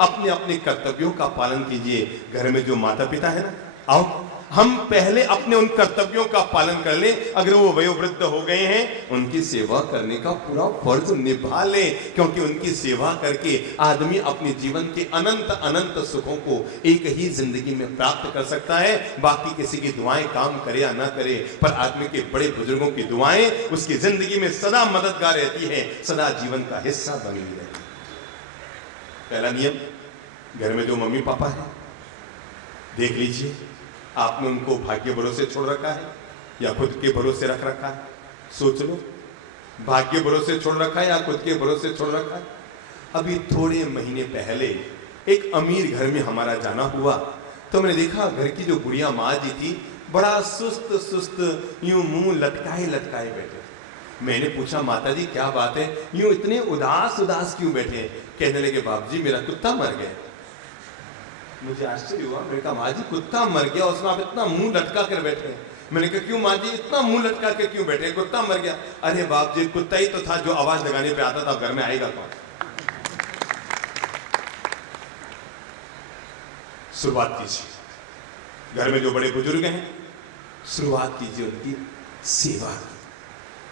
अपने अपने कर्तव्यों का पालन कीजिए। घर में जो माता पिता है ना, आओ हम पहले अपने उन कर्तव्यों का पालन कर लें। अगर वो वयोवृद्ध हो गए हैं, उनकी सेवा करने का पूरा फर्ज निभा लें, क्योंकि उनकी सेवा करके आदमी अपने जीवन के अनंत अनंत सुखों को एक ही जिंदगी में प्राप्त कर सकता है। बाकी किसी की दुआएं काम करे या ना करे, पर आदमी के बड़े बुजुर्गों की दुआएं उसकी जिंदगी में सदा मददगार रहती है, सदा जीवन का हिस्सा बनी रहती है। पहला नियम, घर में जो मम्मी पापा है, देख लीजिए आपने उनको भाग्य भरोसे छोड़ रखा है या खुद के भरोसे रख रखा है। सोच लो, भाग्य भरोसे छोड़ रखा है या खुद के भरोसे छोड़ रखा है। अभी थोड़े महीने पहले एक अमीर घर में हमारा जाना हुआ, तो मैंने देखा घर की जो बुढ़िया माँ जी थी, बड़ा सुस्त सुस्त यूं मुंह लटकाए लटकाए बैठे। मैंने पूछा, माता जी क्या बात है, यूं इतने उदास उदास क्यों बैठे हैं? कहने लगे, बाप जी मेरा कुत्ता मर गया। मुझे आश्चर्य हुआ, मैंने कहा माँ जी कुत्ता मर गया, उसमें आप इतना मुंह लटका कर बैठे हैं? मैंने कहा क्यों माँ जी इतना मुंह लटका कर क्यों बैठे, कुत्ता मर गया? अरे बाप जी कुत्ता ही तो था जो आवाज लगाने पे आता था, घर में आएगा कौन? शुरुआत कीजिए, घर में जो बड़े बुजुर्ग हैं शुरुआत कीजिए उनकी सेवा की,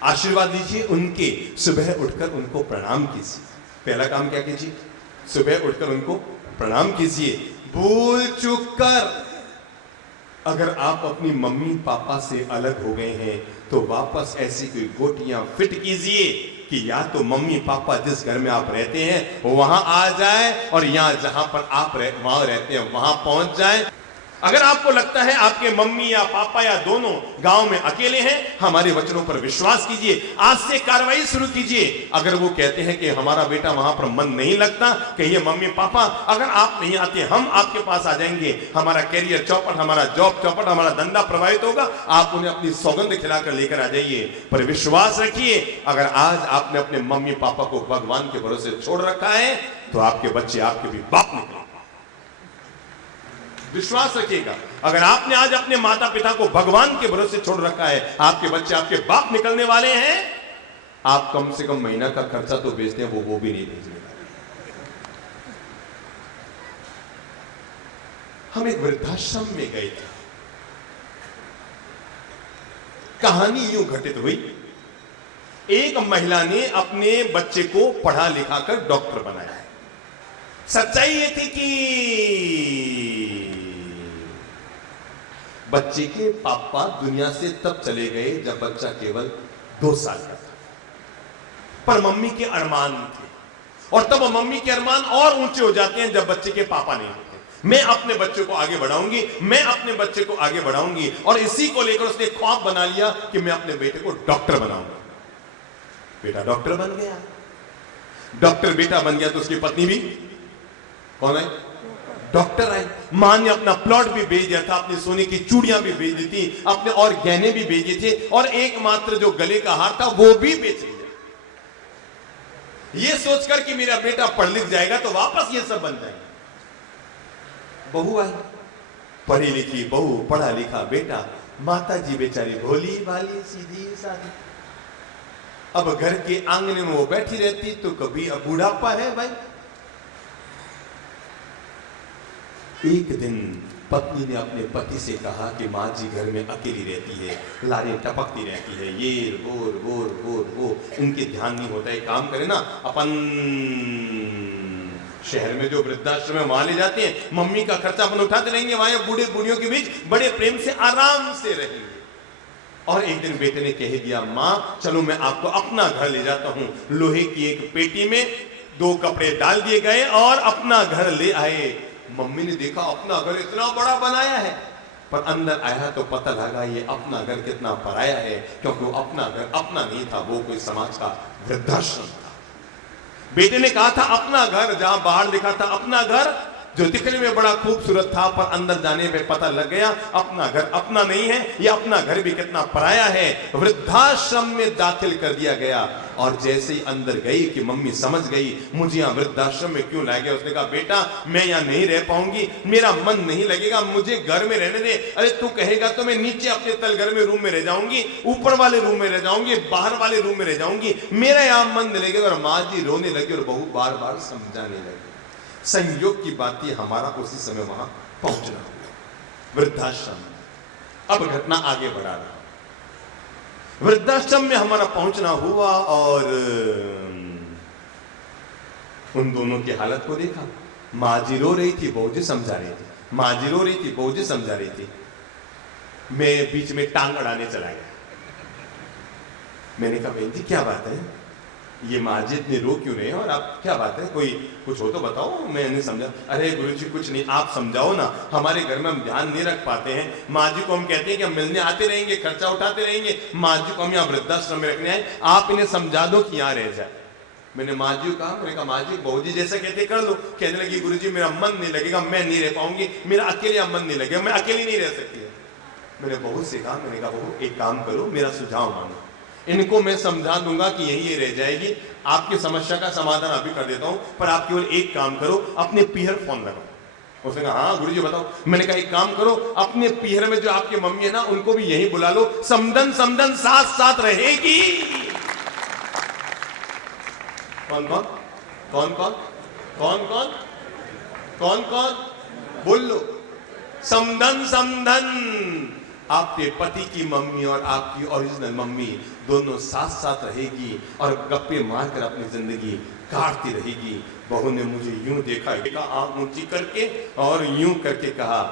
आशीर्वाद लीजिए उनके। सुबह उठकर उनको प्रणाम कीजिए। पहला काम क्या कीजिए, सुबह उठकर उनको प्रणाम कीजिए। भूल चूक कर अगर आप अपनी मम्मी पापा से अलग हो गए हैं, तो वापस ऐसी कोई गोटियां फिट कीजिए कि या तो मम्मी पापा जिस घर में आप रहते हैं वो वहां आ जाए, और यहां जहां पर आप वहां रहते हैं वहां पहुंच जाए। अगर आपको लगता है आपके मम्मी या पापा या दोनों गांव में अकेले हैं, हमारे वचनों पर विश्वास कीजिए, आज से कार्रवाई शुरू कीजिए। अगर वो कहते हैं कि हमारा बेटा वहां पर मन नहीं लगता, कहिए मम्मी पापा अगर आप नहीं आते हम आपके पास आ जाएंगे, हमारा कैरियर चौपट, हमारा जॉब चौपट, हमारा धंधा प्रभावित होगा। आप उन्हें अपनी सौगंध खिलाकर लेकर आ जाइए, पर विश्वास रखिए अगर आज आपने अपने मम्मी पापा को भगवान के भरोसे छोड़ रखा है, तो आपके बच्चे आपके भी बाप निकले। विश्वास रखिएगा, अगर आपने आज अपने माता पिता को भगवान के भरोसे छोड़ रखा है, आपके बच्चे आपके बाप निकलने वाले हैं। आप कम से कम महीना का खर्चा तो भेजते हैं, वो भी नहीं भेजने वाले। हम एक वृद्धाश्रम में गए थे, कहानी यूं घटित हुई, एक महिला ने अपने बच्चे को पढ़ा लिखा कर डॉक्टर बनाया है। सच्चाई ये थी कि बच्चे के पापा दुनिया से तब चले गए जब बच्चा केवल 2 साल का था, पर मम्मी के अरमान थे, और तब मम्मी के अरमान और ऊंचे हो जाते हैं जब बच्चे के पापा नहीं होते। मैं अपने बच्चे को आगे बढ़ाऊंगी, मैं अपने बच्चे को आगे बढ़ाऊंगी, और इसी को लेकर उसने ख्वाब बना लिया कि मैं अपने बेटे को डॉक्टर बनाऊंगा। बेटा डॉक्टर बन गया, डॉक्टर बेटा बन गया, तो उसकी पत्नी भी कौन है, डॉक्टर आई। मां ने अपना प्लॉट भी बेच दिया था, अपनी सोने की चूड़ियां भी बेच दी थी, अपने और गहने भी बेचे थे, और एकमात्र जो गले का हार था वो भी बेच दिया, ये सोचकर कि मेरा बेटा पढ़ लिख जाएगा तो वापस ये सब बन जाएगा। बहू आई, पढ़ी लिखी बहू, पढ़ा लिखा बेटा, माता जी बेचारी भोली भाली सीधी सादी। अब घर के आंगन में वो बैठी रहती, तो कभी अब बुढ़ापा है भाई। एक दिन पत्नी ने अपने पति से कहा कि माँ जी घर में अकेली रहती है, लारें टपकती रहती है, ये गोर गोर गोर गोर, इनके ध्यान नहीं होता है। काम करे ना, अपन शहर में जो वृद्धाश्रम है वहां ले जाते हैं, मम्मी का खर्चा अपन उठाते रहेंगे, वहां बूढ़े बूढ़ियों के बीच बड़े प्रेम से आराम से रहेंगे। और एक दिन बेटे ने कह दिया, माँ चलो मैं आपको अपना घर ले जाता हूँ। लोहे की एक पेटी में 2 कपड़े डाल दिए गए और अपना घर ले आए। मम्मी ने देखा अपना घर इतना बड़ा बनाया है, पर अंदर आया तो पता लगा ये अपना घर कितना पराया है, क्योंकि वो अपना घर अपना नहीं था, वो कोई समाज का वृद्धाश्रम था। बेटे ने कहा था अपना घर, जहां बाहर लिखा था अपना घर, जो दिखने में बड़ा खूबसूरत था, पर अंदर जाने पे पता लग गया अपना घर अपना नहीं है, ये अपना घर भी कितना पराया है। वृद्धाश्रम में दाखिल कर दिया गया, और जैसे ही अंदर गई कि मम्मी समझ गई मुझे यहाँ वृद्धाश्रम में क्यों लाया गया। उसने कहा बेटा मैं यहाँ नहीं रह पाऊंगी, मेरा मन नहीं लगेगा, मुझे घर में रहने दे। अरे तू कहेगा तो मैं नीचे अपने तलघर में रूम में रह जाऊंगी, ऊपर वाले रूम में रह जाऊंगी, बाहर वाले रूम में रह जाऊंगी, मेरा यहाँ मन नहीं लगेगा। और माँ जी रोने लगी और बहू बार बार समझाने लगी। संयोग की बात थी, हमारा उसी समय वहां पहुंचना हुआ। वृद्धाश्रम। अब घटना आगे बढ़ा रहा। वृद्धाश्रम में हमारा पहुंचना हुआ और उन दोनों की हालत को देखा। माँ जी रो रही थी, बहू जी समझा रही थी। माँ जी रो रही थी, बहू जी समझा रही थी। मैं बीच में टांग अड़ाने चला गया। मैंने कहा, बहन जी क्या बात है, ये माँ जी इतने रो क्यों रहे हैं, और आप क्या बात है, कोई कुछ हो तो बताओ। मैं नहीं समझा। अरे गुरुजी कुछ नहीं, आप समझाओ ना, हमारे घर में हम ध्यान नहीं रख पाते हैं। माँ जी को हम कहते हैं कि हम मिलने आते रहेंगे, खर्चा उठाते रहेंगे, माँ जी को हम यहाँ वृद्धाश्रम में रखने आए, आप इन्हें समझा दो कि यहाँ रह जाए। मैंने माँ जी को कहा, मैंने कहा माँ जी बहू जी जैसा कहते कर लो। कहने लगी, गुरुजी मेरा मन नहीं लगेगा, मैं नहीं रह पाऊंगी, मेरा अकेले मन नहीं लगेगा, मैं अकेली नहीं रह सकती। मैंने बहू से कहा, मैंने कहा बहू एक काम करो, मेरा सुझाव मानो, इनको मैं समझा दूंगा कि यही ये रह जाएगी, आपकी समस्या का समाधान अभी कर देता हूं, पर आप केवल एक काम करो, अपने पीहर फोन लगाओ। उसने कहा हाँ गुरुजी बताओ। मैंने कहा एक काम करो, अपने पीहर में जो आपकी मम्मी है ना, उनको भी यही बुला लो, समदन समदन साथ साथ रहेगी। कौन कौन कौन कौन कौन कौन कौन कौन बोल लो। समदन समदन, आपके पति की मम्मी और आपकी ओरिजिनल मम्मी दोनों साथ साथ रहेगी और गप्पे मारकर अपनी जिंदगी काटती रहेगी। बहू ने मुझे यूं देखा, आंख ऊंची करके और यूं करके कहा।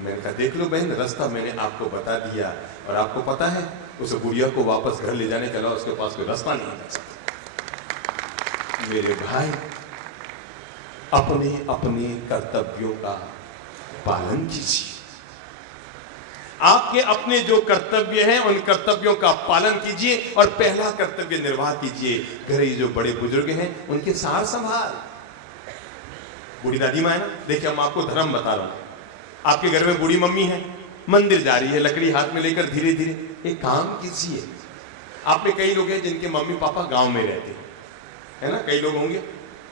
मैंने कहा देख लो बहन, रास्ता मैंने आपको बता दिया, और आपको पता है उस बुढ़िया को वापस घर ले जाने के अलावा उसके पास कोई रास्ता नहीं था। मेरे भाई, अपने अपने कर्तव्यों का पालन कीजिए। आपके अपने जो कर्तव्य हैं उन कर्तव्यों का पालन कीजिए और पहला कर्तव्य निर्वाह कीजिए। घरे जो बड़े बुजुर्ग हैं उनके सार संभाल। बूढ़ी दादी माँ है ना, देखिए हम आपको धर्म बता रहा हूं। आपके घर में बूढ़ी मम्मी है, मंदिर जा रही है, लकड़ी हाथ में लेकर धीरे धीरे एक काम कीजिए। आप में कई लोग हैं जिनके मम्मी पापा गांव में रहते हैं, है ना, कई लोग होंगे,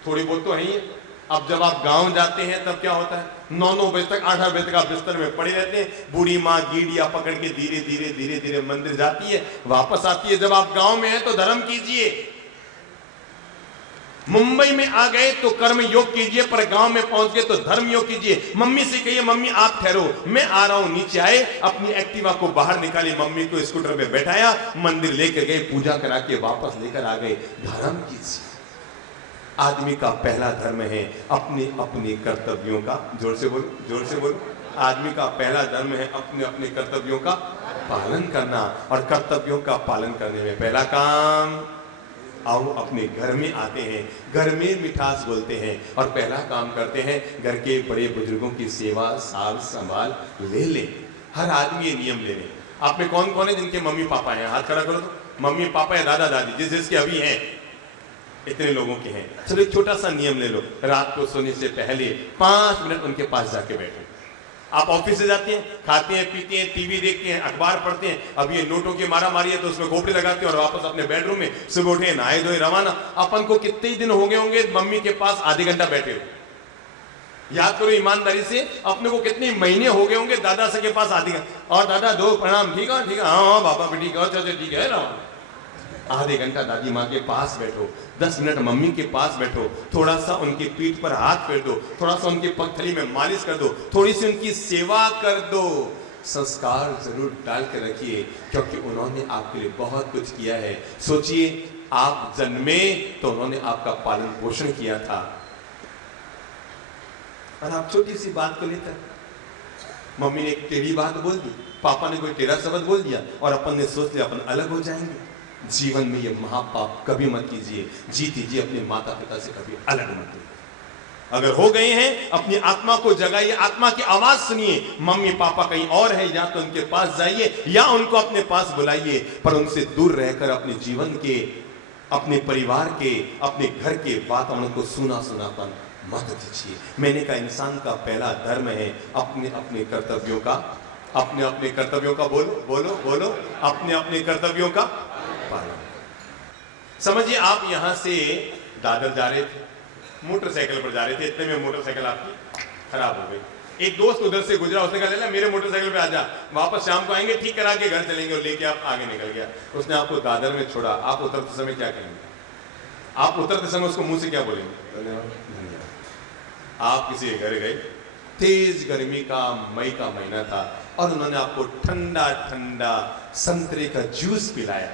थोड़ी बहुत तो है ही है। अब जब आप गांव जाते हैं तब क्या होता है, 9-9 बजे तक 8-8 बजे तक आप बिस्तर में पड़े रहते हैं। बूढ़ी माँ गीड़िया पकड़ के धीरे धीरे धीरे धीरे मंदिर जाती है, वापस आती है। जब आप गांव में हैं तो धर्म कीजिए। मुंबई में आ गए तो कर्म योग कीजिए, पर गांव में पहुंच गए तो धर्म योग कीजिए। मम्मी से कहिए मम्मी आप ठहरो, मैं आ रहा हूं। नीचे आए, अपनी एक्टिवा को बाहर निकाली, मम्मी को स्कूटर में बैठाया, मंदिर लेकर गए, पूजा करा के वापस लेकर आ गए। धर्म कीजिए। आदमी का पहला धर्म है अपने अपने कर्तव्यों का, जोर से बोलो, जोर से बोलो, आदमी का पहला धर्म है अपने अपने कर्तव्यों का पालन करना। और कर्तव्यों का पालन करने में पहला काम, आओ अपने घर में आते हैं, घर में मिठास बोलते हैं और पहला काम करते हैं, घर के बड़े बुजुर्गों की सेवा सार संभाल ले ले। हर आदमी ये नियम ले ले। आप में कौन कौन है जिनके मम्मी पापा हैं, हाथ खड़ा करो तो। मम्मी पापा या दादा दादी जिसके अभी हैं, इतने लोगों के हैं। चलो एक छोटा सा नियम ले लो, रात को सोने से पहले 5 मिनट उनके पास जाके बैठो। आप ऑफिस से जाते हैं, खाते हैं, पीते हैं, टीवी देखते हैं, अखबार पढ़ते हैं, अब ये नोटों की मारा मारी है तो उसमें खोपड़ी लगाते हैं और वापस अपने बेडरूम में सुबह उठे, नहाए धोए, रवाना। अपन को कितने ही दिन हो गए होंगे मम्मी के पास आधे घंटा बैठे हो। याद करो ईमानदारी से, अपने को कितने महीने हो गए होंगे दादा से के पास आधे घंटा। और दादा दो प्रणाम, ठीक है ठीक है, हाँ बाबा भी ठीक है, अच्छा ठीक है ना। आधे घंटा दादी माँ के पास बैठो, 10 मिनट मम्मी के पास बैठो, थोड़ा सा उनकी पीठ पर हाथ फेर दो, थोड़ा सा उनकी पगथली में मालिश कर दो, थोड़ी सी उनकी सेवा कर दो। संस्कार जरूर डाल कर रखिए, क्योंकि उन्होंने आपके लिए बहुत कुछ किया है। सोचिए, आप जन्मे तो उन्होंने आपका पालन पोषण किया था, और आप छोटी सी बात को लेकर, मम्मी ने एक टेढ़ी बात बोल दी, पापा ने कोई टेढ़ा शब्द बोल दिया और अपन ने सोच लिया अपन अलग हो जाएंगे। जीवन में ये महापाप कभी मत कीजिए, जीतिए अपने माता पिता से कभी अलग मत होइए। अगर हो गए हैं, अपनी आत्मा को जगाइए, आत्मा की आवाज सुनिए। मम्मी पापा कहीं और है, या तो उनके पास जाइए या उनको अपने पास बुलाइए, पर उनसे दूर रहकर अपने जीवन के, अपने परिवार के, अपने घर के वातावरण को सूना सूनापन मत दीजिए। मैंने कहा इंसान का पहला धर्म है अपने अपने कर्तव्यों का, अपने अपने कर्तव्यों का, बोलो बोलो बोलो, अपने अपने कर्तव्यों का पालन। समझिए, आप यहां से दादर जा रहे थे, मोटरसाइकिल पर जा रहे थे, इतने में मोटरसाइकिल आपकी खराब हो गई। एक दोस्त उधर से गुजरा, उसने कहा लेला मेरे मोटरसाइकिल पे आजा, वापस शाम को आएंगे, ठीक करा के घर चलेंगे, और लेके आप आगे निकल गया। उसने आपको दादर में छोड़ा, आप उतरते समय क्या करेंगे? आप उतरते समय उसको मुंह से क्या बोलेंगे? धन्यवाद। आप किसी के घर गए, तेज गर्मी का मई का महीना था और उन्होंने आपको ठंडा ठंडा संतरे का जूस पिलाया,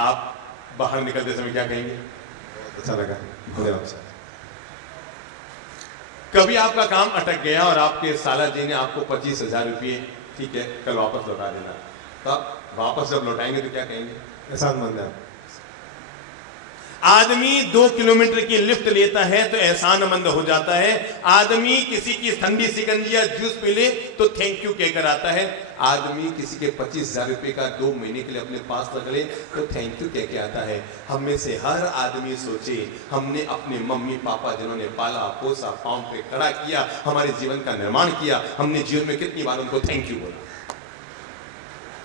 आप बाहर निकलते समय क्या कहेंगे? बहुत अच्छा लगा, बहुत अच्छा। कभी आपका काम अटक गया और आपके साला जी ने आपको 25,000 रुपये, ठीक है कल वापस लौटा देना, तब वापस जब लौटाएंगे तो क्या कहेंगे? एहसानमंद है। आदमी 2 किलोमीटर की लिफ्ट लेता है तो एहसानमंद हो जाता है। आदमी किसी की ठंडी सिकंजी या जूस पी ले तो थैंक यू कहकर आता है। आदमी किसी के 25,000 रुपए का 2 महीने के लिए अपने पास रख ले तो थैंक यू कह के आता है। हम में से हर आदमी सोचे, हमने अपने मम्मी पापा जिन्होंने पाला पोसा, पांव पे खड़ा किया, हमारे जीवन का निर्माण किया, हमने जीवन में कितनी बार उनको थैंक यू बोला?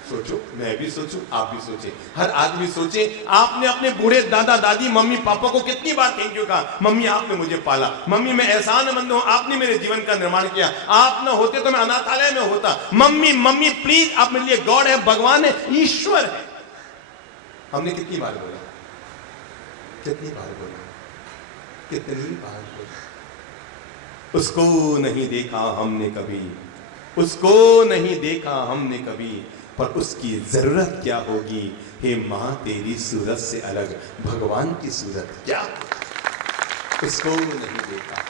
सोचो, मैं भी सोचूं, आप भी सोचे, हर आदमी सोचे, आपने अपने बूढ़े दादा दादी मम्मी पापा को कितनी बार थैंक यू कहा? मम्मी आपने मुझे पाला, मम्मी मैं एहसानमंद हूं, आपने मेरे जीवन का निर्माण किया, आप न होते तो मैं अनाथालय में होता। मम्मी मम्मी प्लीज, आप मेरे लिए गॉड है, भगवान है, ईश्वर है। हमने कितनी बार बोला? कितनी बार बोला? कितनी बार बोला? उसको नहीं देखा हमने कभी, उसको नहीं देखा हमने कभी, पर उसकी जरूरत क्या होगी? हे मां तेरी सूरत से अलग भगवान की सूरत क्या? उसको नहीं देखा।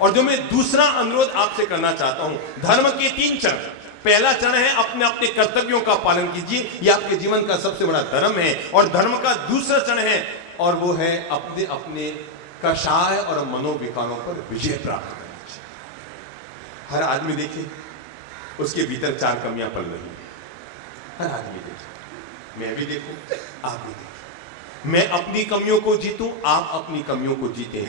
और जो मैं दूसरा अनुरोध आपसे करना चाहता हूं, धर्म के 3 चरण। पहला चरण है अपने अपने कर्तव्यों का पालन कीजिए, यह आपके जीवन का सबसे बड़ा धर्म है। और धर्म का दूसरा चरण है, और वो है अपने अपने कषाय और मनोविकारों पर विजय प्राप्त करना। हर आदमी देखिए, उसके भीतर 4 कमियां पल रही हैं। हर आदमी देखे, मैं भी देखूं, आप भी देखें। मैं अपनी कमियों को जीतूं, आप अपनी कमियों को जीतें।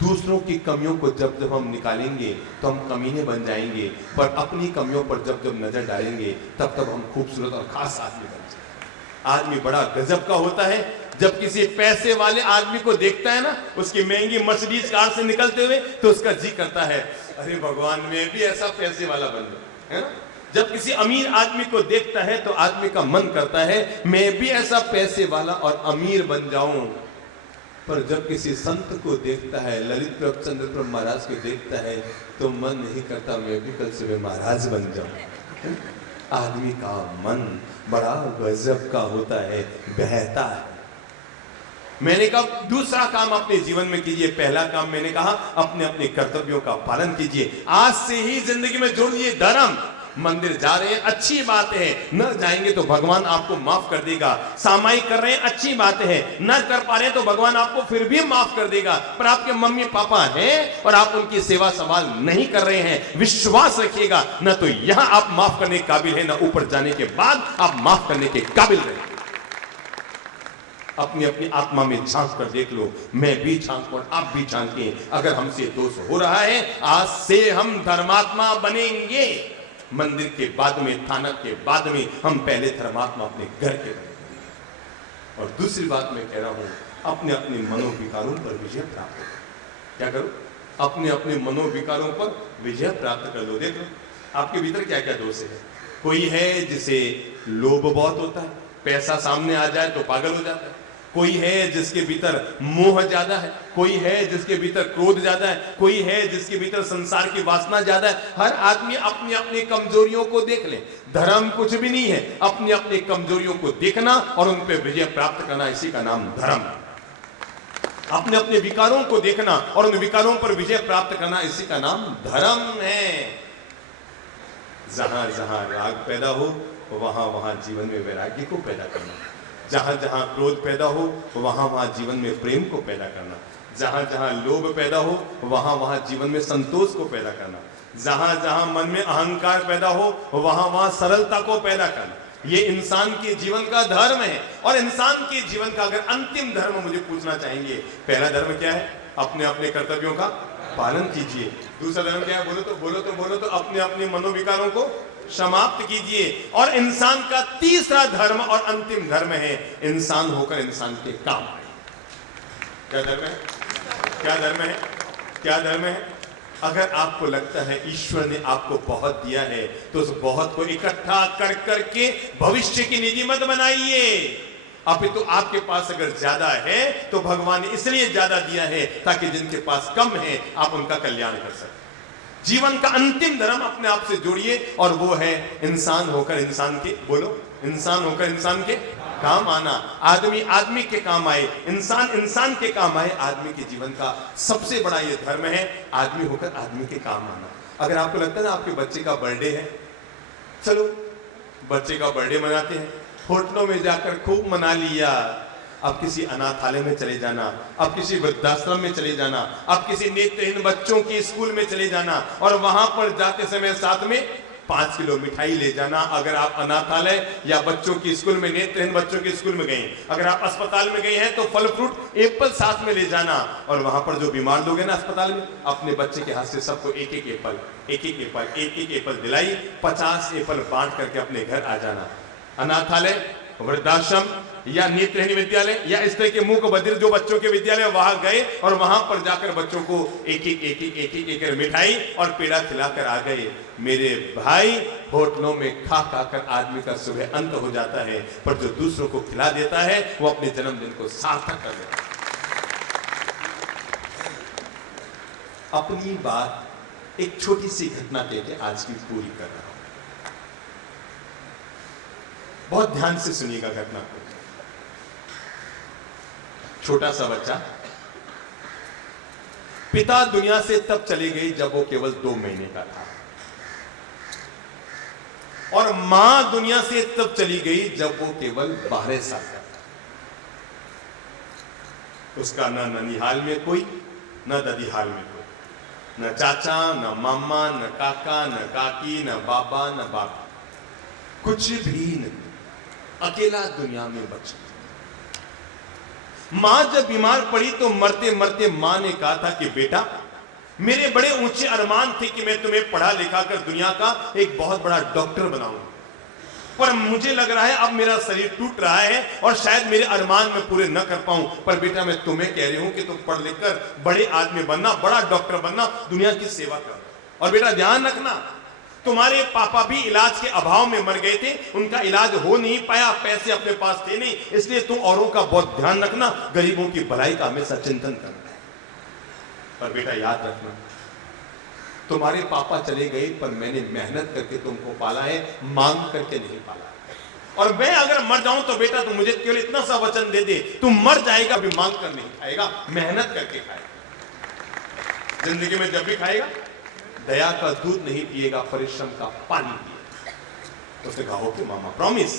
दूसरों की कमियों को जब जब हम निकालेंगे तो हम कमीने बन जाएंगे, पर अपनी कमियों पर जब जब नजर डालेंगे तब तब हम खूबसूरत और खास आदमी बन जाएंगे। आदमी बड़ा गजब का होता है, जब किसी पैसे वाले आदमी को देखता है ना, उसकी महंगी मर्सिडीज कार से निकलते हुए, तो उसका जी करता है, अरे भगवान मैं भी ऐसा पैसे वाला बन जाऊं, है ना। जब किसी अमीर आदमी को देखता है तो आदमी का मन करता है मैं भी ऐसा पैसे वाला और अमीर बन जाऊं। पर जब किसी संत को देखता है, ललित प्रभ चंद्र प्रभ महाराज को देखता है, तो मन नहीं करता मैं भी कल सुबह महाराज बन जाऊं। आदमी का मन बड़ा गजब का होता है, बहता है। मैंने कहा दूसरा काम अपने जीवन में कीजिए। पहला काम मैंने कहा अपने अपने कर्तव्यों का पालन कीजिए। आज से ही जिंदगी में जोड़ लीजिए धर्म। मंदिर जा रहे हैं, अच्छी बात है, न जाएंगे तो भगवान आपको माफ कर देगा। सामायिक कर रहे हैं, अच्छी बात है, न कर पा रहे हैं तो भगवान आपको फिर भी माफ कर देगा। पर आपके मम्मी पापा हैं और आप उनकी सेवा संभाल नहीं कर रहे हैं, विश्वास रखिएगा, न तो यहां आप माफ करने के काबिल है, न ऊपर जाने के बाद आप माफ करने के काबिल रहेंगे। अपनी अपनी आत्मा में झांक कर देख लो, मैं भी झांकू और आप भी झांकें। अगर हमसे दोष हो रहा है, आज से हम धर्मात्मा बनेंगे। मंदिर के बाद में, थानक के बाद में, हम पहले धर्मात्मा अपने घर के बनेंगे। और दूसरी बात मैं कह रहा हूं, अपने अपने मनोविकारों पर विजय प्राप्त करो। क्या करो? अपने अपने मनोविकारों पर विजय प्राप्त कर लो। देखो आपके भीतर क्या क्या दोष है। कोई है जिसे लोभ बहुत होता है, पैसा सामने आ जाए तो पागल हो जाता है। कोई है जिसके भीतर मोह ज्यादा है, कोई है जिसके भीतर क्रोध ज्यादा है, कोई है जिसके भीतर संसार की वासना ज्यादा है। हर आदमी अपनी अपनी कमजोरियों को देख ले। धर्म कुछ भी नहीं है, अपनी अपनी कमजोरियों को देखना और उन पर विजय प्राप्त करना, इसी का नाम धर्म है। अपने अपने विकारों को देखना और उन विकारों पर विजय प्राप्त करना, इसी का नाम धर्म है। जहां जहां राग पैदा हो वहां वहां जीवन में वैराग्य को पैदा करना। जहां जहां क्रोध पैदा हो वहां वहां जीवन में प्रेम को पैदा करना। जहां जहां लोभ पैदा हो वहां वहां जीवन में संतोष को पैदा करना। जहां जहां मन में अहंकार पैदा हो वहां वहां सरलता को पैदा करना। ये इंसान के जीवन का धर्म है। और इंसान के जीवन का अगर अंतिम धर्म मुझे पूछना चाहेंगे, पहला धर्म क्या है? अपने अपने कर्तव्यों का पालन कीजिए। दूसरा धर्म क्या है? बोलो तो अपने अपने मनोविकारों को समाप्त कीजिए। और इंसान का तीसरा धर्म और अंतिम धर्म है, इंसान होकर इंसान के काम। क्या धर्म है? क्या धर्म है? क्या धर्म है? अगर आपको लगता है ईश्वर ने आपको बहुत दिया है, तो उस बहुत को इकट्ठा कर करके भविष्य की निधि मत बनाइए। अपितु आपके पास अगर ज्यादा है तो भगवान ने इसलिए ज्यादा दिया है ताकि जिनके पास कम है आप उनका कल्याण कर सकें। जीवन का अंतिम धर्म अपने आप से जोड़िए और वो है इंसान होकर इंसान के, बोलो, इंसान होकर इंसान के काम आना। आदमी आदमी के काम आए, इंसान इंसान के काम आए। आदमी के जीवन का सबसे बड़ा ये धर्म है, आदमी होकर आदमी के काम आना। अगर आपको लगता है ना आपके बच्चे का बर्थडे है, चलो बच्चे का बर्थडे मनाते हैं, होटलों में जाकर खूब मना लिया। अब किसी अनाथालय में चले जाना, अब किसी वृद्धाश्रम में चले जाना, अब किसी नेत्रहीन बच्चों की स्कूल में चले जाना और वहां पर जाते समय साथ में 5 किलो मिठाई ले जाना। अगर आप अनाथालय या बच्चों की स्कूल में, नेत्रहीन बच्चों की स्कूल में गए, अगर आप अस्पताल में गए हैं तो फल फ्रूट एप्पल साथ में ले जाना। और वहां पर जो बीमार लोग हैं ना अस्पताल में, अपने बच्चे के हाथ से सबको एक एक एप्पल दिलाई, 50 एप्पल बांट करके अपने घर आ जाना। अनाथालय, वृद्धाश्रम या नेत्रहीन विद्यालय या इस तरह के मूक बधिर जो बच्चों के विद्यालय, वहां गए और वहां पर जाकर बच्चों को एक मिठाई और पेड़ा खिलाकर आ गए। मेरे भाई, होटलों में खा कर आदमी का सुबह अंत हो जाता है, पर जो दूसरों को खिला देता है वो अपने जन्मदिन को सार्थक कर देता है। अपनी बात एक छोटी सी घटना कहकर आज की पूरी कर रहा हूं, बहुत ध्यान से सुनिएगा घटना को। छोटा सा बच्चा, पिता दुनिया से तब चली गई जब वो केवल 2 महीने का था, और मां दुनिया से तब चली गई जब वो केवल 12 साल का था। उसका न ननिहाल में कोई, न ददीहाल में कोई, न चाचा, न मामा, न काका, न काकी, न बाबा, न बाप, कुछ भी नहीं। अकेला दुनिया में बचा। मां जब बीमार पड़ी तो मरते मरते मां ने कहा था कि बेटा, मेरे बड़े ऊंचे अरमान थे कि मैं तुम्हें पढ़ा लिखा कर दुनिया का एक बहुत बड़ा डॉक्टर बनाऊंगा, पर मुझे लग रहा है अब मेरा शरीर टूट रहा है और शायद मेरे अरमान में पूरे न कर पाऊं। पर बेटा, मैं तुम्हें कह रही हूं कि तुम पढ़ लिख कर बड़े आदमी बनना, बड़ा डॉक्टर बनना, दुनिया की सेवा करना। और बेटा ध्यान रखना, तुम्हारे पापा भी इलाज के अभाव में मर गए थे, उनका इलाज हो नहीं पाया, पैसे अपने पास थे नहीं, इसलिए तुम औरों का बहुत ध्यान रखना, गरीबों की भलाई का हमेशा चिंतन करना। पर बेटा याद रखना, तुम्हारे पापा चले गए पर मैंने मेहनत करके तुमको पाला है, मांग करके नहीं पाला। और मैं अगर मर जाऊं तो बेटा तुम मुझे केवल इतना सा वचन दे दे, तुम मर जाएगा भी मांग कर नहीं खाएगा, मेहनत करके खाएगा। जिंदगी में जब भी खाएगा दया का दूध नहीं पिएगा, परिश्रम का पानी पिएगा। उसने कहा ओके मामा, प्रॉमिस।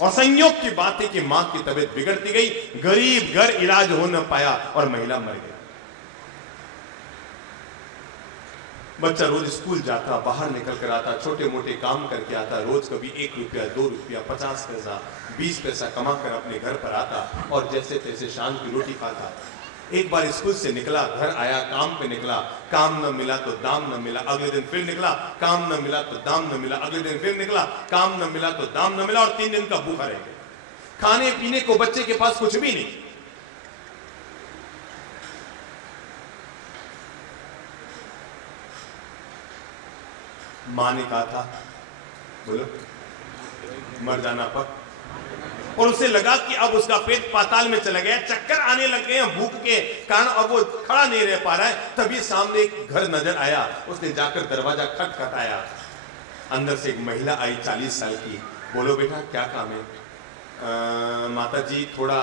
और संयोग की बात है कि मां की तबीयत बिगड़ती गई, गरीब घर, इलाज हो न पाया और महिला मर गई। बच्चा रोज स्कूल जाता, बाहर निकल कर आता, छोटे मोटे काम करके आता, रोज कभी 1 रुपया, 2 रुपया, 50 पैसा, 20 पैसा कमा कर अपने घर पर आता और जैसे तैसे शाम की रोटी खाता। एक बार स्कूल से निकला, घर आया, काम पे निकला, काम न मिला तो दाम न मिला, अगले दिन फिर निकला, काम न मिला तो दाम न मिला, अगले दिन फिर निकला, काम न मिला तो दाम न मिला, और 3 दिन का भूखा रह गया। खाने पीने को बच्चे के पास कुछ भी नहीं। मां ने कहा था, बोलो, मर जाना पर, और उसे लगा कि अब उसका पेट पाताल में चला गया, चक्कर आने लग गए हैं भूख के कारण, अब वो खड़ा नहीं रह पा रहा है। तभी सामने एक घर नजर आया, उसने जाकर दरवाजा खटखटाया। अंदर से एक महिला आई, 40 साल की। बोलो बेटा क्या काम है? माता जी थोड़ा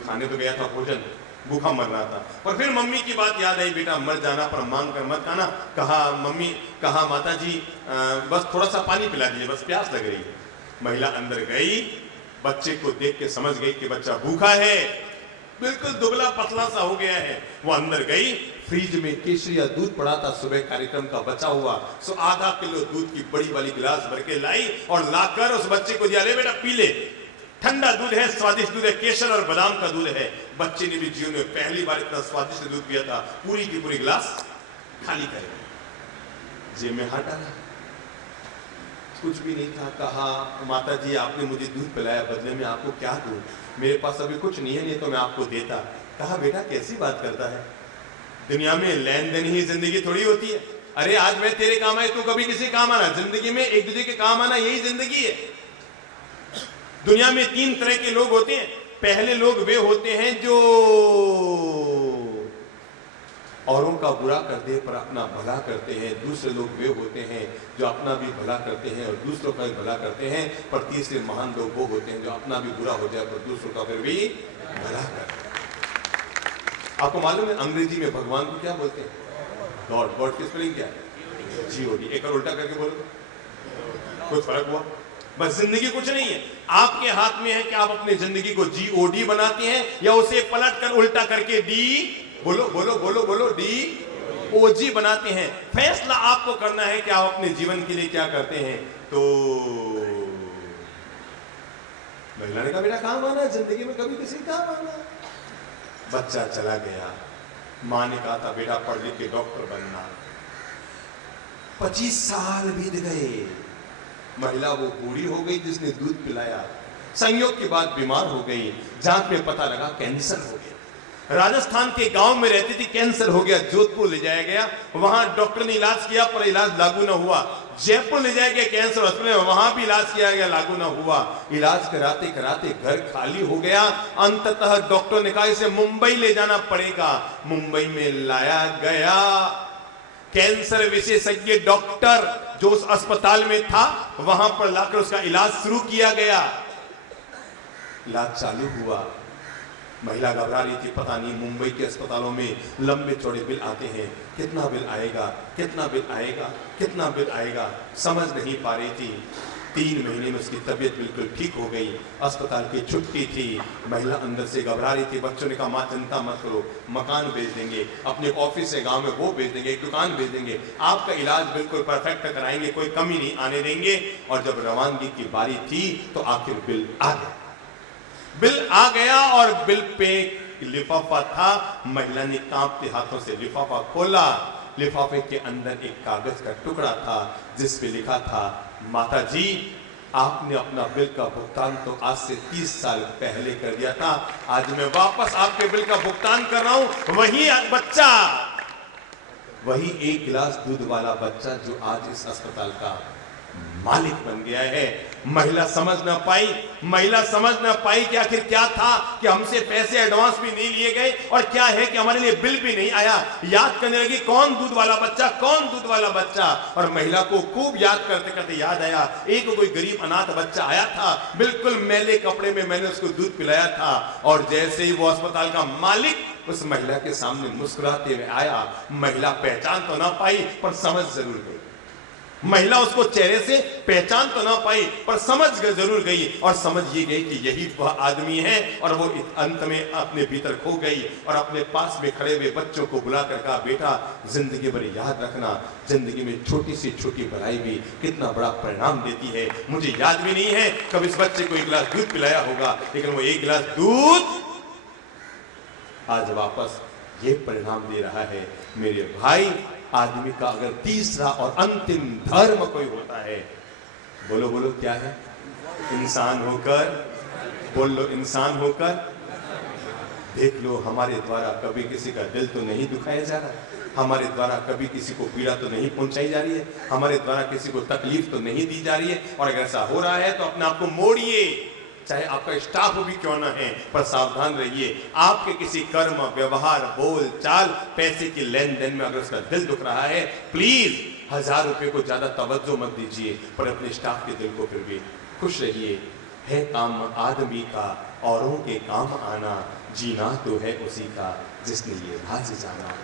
खाने तो गया था भोजन, भूखा मर रहा था। पर फिर मम्मी की बात याद आई, बेटा मर जाना पर मांग कर मत खाना। कहा मम्मी, कहा माता जी बस थोड़ा सा पानी पिला दीजिए, बस प्यास लग रही है। महिला अंदर गई, बच्चे को देख के समझ गई कि बच्चा भूखा है, बिल्कुल दुबला पतला सा हो गया है। वो अंदर गई, फ्रिज में केसरिया दूध पड़ा था, सुबह कार्यक्रम का बचा हुआ, सो आधा किलो दूध की बड़ी वाली गिलास भर के लाई और लाकर उस बच्चे को दिया, ले बेटा पी ले, ठंडा दूध है, स्वादिष्ट दूध है, केसर और बादाम का दूध है। बच्चे ने भी जीवन में पहली बार इतना स्वादिष्ट दूध पिया था। पूरी की पूरी गिलास खाली करे, जेब में हाथ डाला, कुछ भी नहीं था। कहा माता जी आपने मुझे दूध पिलाया, बदले में आपको क्या दूं? मेरे पास अभी कुछ नहीं है, नहीं तो मैं आपको देता। कहा बेटा कैसी बात करता है, दुनिया में लेन देन ही जिंदगी थोड़ी होती है। अरे आज मैं तेरे काम आए, तू कभी किसी काम आना, जिंदगी में एक दूसरे के काम आना, यही जिंदगी है। दुनिया में 3 तरह के लोग होते हैं। पहले लोग वे होते हैं जो औरों का बुरा करते पर अपना भला करते हैं। दूसरे लोग वे होते हैं जो अपना भी भला करते हैं और दूसरों का भी भला करते हैं। पर तीसरे महान लोग वो होते हैं जो अपना भी बुरा हो जाए पर दूसरों का फिर भी भला करते हैं। आपको मालूम है अंग्रेजी में भगवान को क्या बोलते हैं? गॉड। गॉड की स्पेलिंग क्या है? G-O-D। एक और उल्टा करके बोलो, कुछ फर्क हुआ? बस जिंदगी कुछ नहीं है, आपके हाथ में है कि आप अपनी जिंदगी को G-O-D बनाते हैं या उसे पलट कर उल्टा करके D, बोलो बोलो बोलो बोलो, D-O-G बनाते हैं। फैसला आपको करना है कि आप अपने जीवन के लिए क्या करते हैं। तो महिला ने कहा बेटा काम आना, जिंदगी में कभी किसी काम आना। बच्चा चला गया, मां ने कहा था बेटा पढ़ लिख के डॉक्टर बनना। 25 साल बीत गए, महिला वो बूढ़ी हो गई जिसने दूध पिलाया। संयोग की बात बीमार हो गई, जांच में पता लगा कैंसर हो गया। राजस्थान के गांव में रहती थी, कैंसर हो गया, जोधपुर ले जाया गया। वहां डॉक्टर ने इलाज किया पर इलाज लागू ना हुआ। जयपुर ले जाया गया कैंसर हॉस्पिटल में, वहां भी इलाज किया गया, लागू ना हुआ। इलाज कराते कराते घर खाली हो गया। अंततः डॉक्टर ने कहा इसे मुंबई ले जाना पड़ेगा। मुंबई में लाया गया। कैंसर विशेषज्ञ डॉक्टर जो उस अस्पताल में था वहां पर लाकर उसका इलाज शुरू किया गया। इलाज चालू हुआ। महिला घबरा रही थी, पता नहीं मुंबई के अस्पतालों में लंबे चौड़े बिल आते हैं, कितना बिल आएगा, कितना बिल आएगा, कितना बिल आएगा, समझ नहीं पा रही थी। 3 महीने में उसकी तबीयत बिल्कुल ठीक हो गई। अस्पताल की छुट्टी थी, महिला अंदर से घबरा रही थी। बच्चों ने कहा मां चिंता मत करो, मकान भेज देंगे, अपने ऑफिस से गांव में वो भेज देंगे, एक दुकान भेज देंगे, आपका इलाज बिल्कुल परफेक्ट कराएंगे, कोई कमी नहीं आने देंगे। और जब रवानगी की बारी थी तो आखिर बिल आ गया। बिल आ गया और बिल पे लिफाफा था। महिला ने कांपते हाथों से लिफाफा खोला। लिफाफे के अंदर एक कागज का टुकड़ा था जिस पे लिखा था माता जी आपने अपना बिल का भुगतान तो आज से 30 साल पहले कर दिया था, आज मैं वापस आपके बिल का भुगतान कर रहा हूं। वही बच्चा, वही 1 गिलास दूध वाला बच्चा जो आज इस अस्पताल का मालिक बन गया है। महिला समझ ना पाई, महिला समझ ना पाई कि आखिर क्या था कि हमसे पैसे एडवांस भी नहीं लिए गए और क्या है कि हमारे लिए बिल भी नहीं आया। याद करने लगी कौन दूध वाला बच्चा, कौन दूध वाला बच्चा। और महिला को खूब याद करते करते याद आया एक कोई गरीब अनाथ बच्चा आया था, बिल्कुल मैले कपड़े में मैंने उसको दूध पिलाया था। और जैसे ही वो अस्पताल का मालिक उस महिला के सामने मुस्कुराते हुए आया, महिला पहचान तो ना पाई पर समझ जरूर गई। महिला उसको चेहरे से पहचान तो ना पाई पर समझ जरूर गई। और समझ ये गई कि यही वह आदमी है। और वो अंत में अपने भीतर खो गई और अपने पास में खड़े हुए बच्चों को बुलाकर कहा बेटा जिंदगी भर याद रखना, जिंदगी में छोटी सी छोटी भलाई भी कितना बड़ा परिणाम देती है। मुझे याद भी नहीं है कब इस बच्चे को 1 गिलास दूध पिलाया होगा, लेकिन वो 1 गिलास दूध आज वापस ये परिणाम दे रहा है। मेरे भाई, आदमी का अगर तीसरा और अंतिम धर्म कोई होता है, बोलो बोलो क्या है? इंसान होकर, बोल लो इंसान होकर। देख लो हमारे द्वारा कभी किसी का दिल तो नहीं दुखाया जा रहा, हमारे द्वारा कभी किसी को पीड़ा तो नहीं पहुंचाई जा रही है, हमारे द्वारा किसी को तकलीफ तो नहीं दी जा रही है। और अगर ऐसा हो रहा है तो अपने आप को मोड़िए, चाहे आपका स्टाफ भी क्यों ना है, पर सावधान रहिए। आपके किसी कर्म, व्यवहार, बोल चाल, पैसे की लेन देन में अगर उसका दिल दुख रहा है, प्लीज 1000 रुपए को ज्यादा तवज्जो मत दीजिए, पर अपने स्टाफ के दिल को फिर भी खुश रहिए। है काम आदमी का औरों के काम आना, जीना तो है उसी का जिसने ये राज जाना।